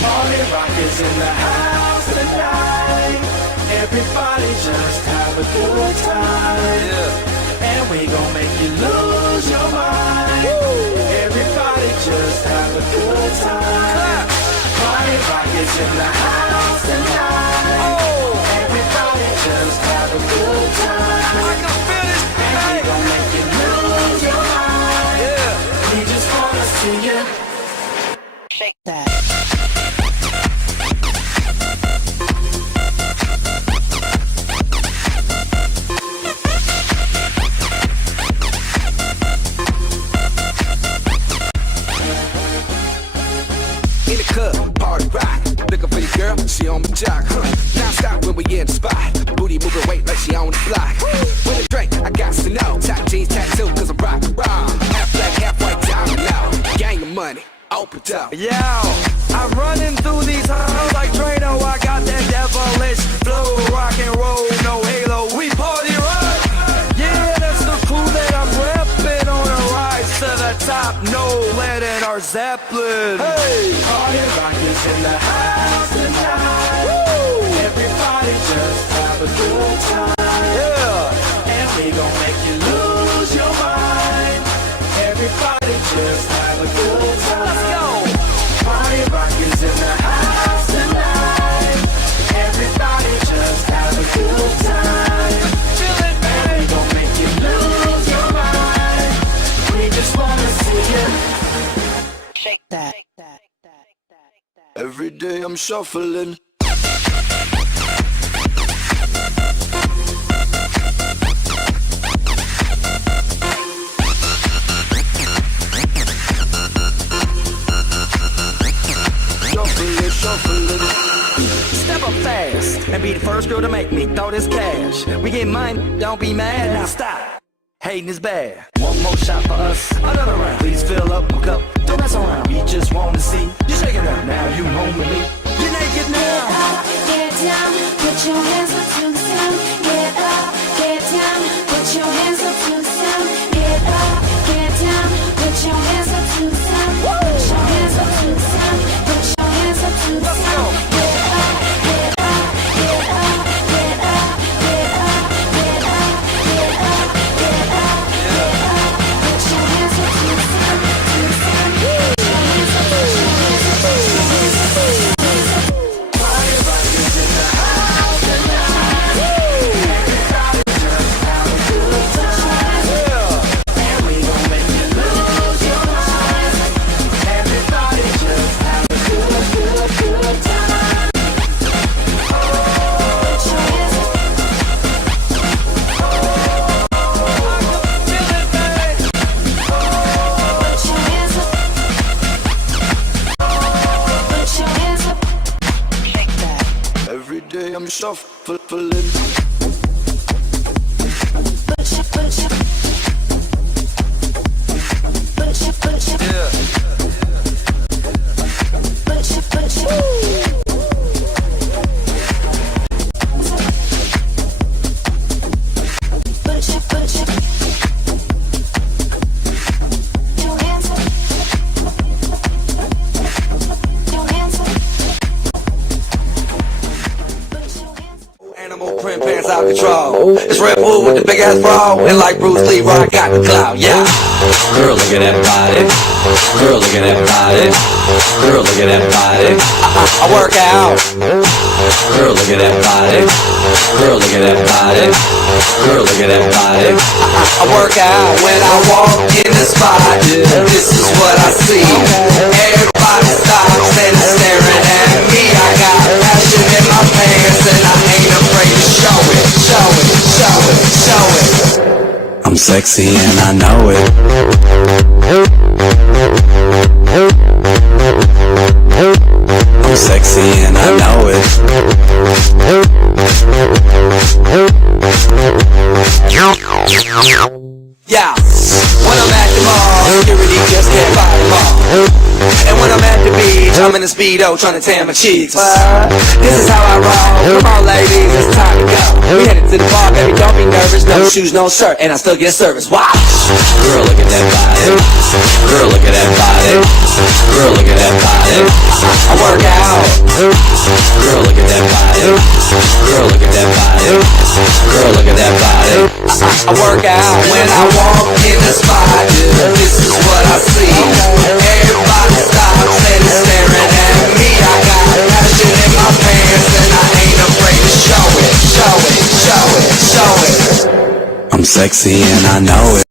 Party rock is in the house tonight. Everybody just have a good time. Yeah. And we gon' make you lose your mind. Woo. Everybody just have a good time. Party rock is in the house tonight. Oh. Everybody just have a good time. I can feel this tonight. And we gon' make you lose your mind. Yeah. We just wanna see you shake that. In the club, party rock. Looking for your girl, she on my jock. Now stop when we in the spot. Booty moving weight like she on the block. With a drink, I got to know. Top jeans tattoo, cause I'm rock raw. Half black, half white, diamond now. Gang of money, open up. Yo, I'm running through these halls like Drano. I got that devilish flow, rock and roll, no halo. We party rock. Yeah, that's the crew that I'm repping on a rise to the top. No lead in our Zeppelin. Hey, party rock is in the house tonight. Woo! Everybody just have a good time. Yeah, and we gon' make you lose your mind. Everybody just have a good time. Let's go. Party rock is in the house tonight. Everybody just have a good time. Feel it, man. And we gon' make you lose your mind. We just wanna see you shake that. Every day I'm shuffling. Shuffling. Step up fast and be the first girl to make me throw this cash. We get mine, don't be mad, now stop. Hating is bad. One more shot for us, another round. Please fill up my cup, don't mess around. We just wanna see you shake it up. Now you home with me. You're naked now. Get up, get down, put your hands up to the sound. Get up, get down, put your hands up to the sound. Get up, get down, put your hands up to the sound. Put your hands up to the sound. Put your hands up to the sound. Get up, get up, get up, get up, get up, get up, get up, get up, get up. Put your hands up to the sound, to the sound. Put your hands up, put your hands up, put your hands up, put your hands up. Party rock is in the house tonight. Everybody just have a good time. And we gon' make you lose your mind. Everybody just have a good time. Put your hands up. Put your hands up. Put your hands up. Shake that. Every day I'm shuffling. Put your, put your. Put your, put your. Yeah. Put your, put your. Put your, put your. Your hands up. Your hands up. Put your hands up. Animal print pants out control. It's Red Bull with the big ass bra. And like Bruce Lee, I got the clout, yeah. Girl, look at that body. Girl, look at that body. Girl, look at that body. I work out. Girl, look at that body. Girl, look at that body. Girl, look at that body. I work out when I walk in the spot. This is what I see. Everybody stops and is staring at me. I got passion in my pants and I ain't afraid to show it, show it, show it, show it. I'm sexy and I know it. I'm sexy and I know it. Yeah, when I'm at the mall, security just can't buy them all. And when I'm at the beach, I'm in a Speedo trying to tan my cheeks. This is how I roll. Come on ladies, it's time to go. We headed to the bar, baby, don't be nervous. No shoes, no shirt, and I still get service. Watch. Girl, look at that body. Girl, look at that body. Girl, look at that body. I work out. Girl, look at that body. Girl, look at that body. Girl, look at that body. I work out when I walk in the spot. This is what I see. Everybody stops and is staring at me. I got passion in my pants and I ain't afraid to show it, show it, show it, show it. I'm sexy and I know it.